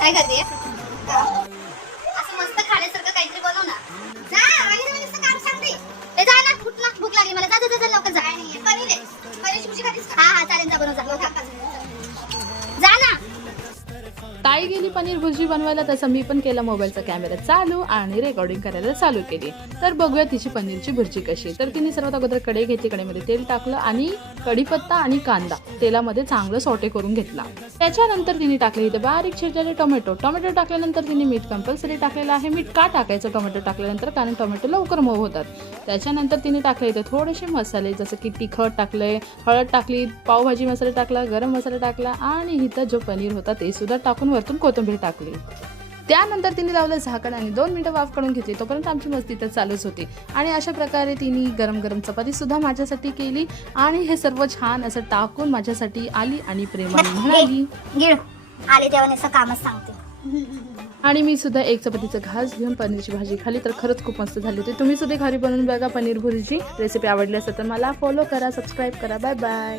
काय करते? असं मस्त खाण्यासारखं काहीतरी बनव ना. जा आणि मी नुसतं काम सांगते. ए जा ना, उठ ना, भूक लागली मला. जा जा जा लवकर जा. पनीर आहे. पनीरची भुर्जी खातीस का? हा चालेल, जा बनव जा. जा ना. ताई गेली पनीर भुर्जी बनवायला, तसं मी पण केला मोबाईलचा कॅमेरा चालू आणि रेकॉर्डिंग करायला चालू केली. तर बघूया तिची पनीरची भुर्जी कशी. तर तिने सर्वात अगोदर कढई घेतली, कढईमध्ये तेल टाकलं आणि कढीपत्ता आणि कांदा तेलामध्ये चांगलं सॉटे करून घेतला. त्याच्यानंतर तिने टाकले इथे बारीक चिरलेले टोमॅटो टाकल्यानंतर तिने मीठ कंपल्सरी टाकलेलं आहे. मीठ का टाकायचं टोमॅटो टाकल्यानंतर? कारण टोमॅटो लवकर मऊ होतात. त्याच्यानंतर तिने टाकले इथे थोडेसे मसाले, जसं की तिखट टाकले, हळद टाकली, पावभाजी मसाला टाकला, गरम मसाला टाकला आणि इथं जो पनीर होता ते सुद्धा टाकून वरतून कोथिंबीर टाकली. त्यानंतर तिने लावलं झाकण आणि 2 मिनिटं वाफ काढून घेतली. तोपर्यंत आमची मस्ती तर चालूच होती. आणि अशा प्रकारे तिने गरम गरम चपाती सुद्धा माझ्यासाठी केली आणि हे सर्व छान असं टाकून माझ्यासाठी आली आणि प्रेमाने म्हणाली, गिळ आले तेव्हा नुसतं कामच सांगते. आणि मी सुद्धा एक चपातीचा घास घेऊन पनीरची भाजी खाली. तर खरंच खूप मस्त झाली होती. तुम्ही सुद्धा घरी बनवून बघा पनीर भुर्जी. रेसिपी आवडली असेल तर मला फॉलो करा, सबस्क्राईब करा. Bye bye.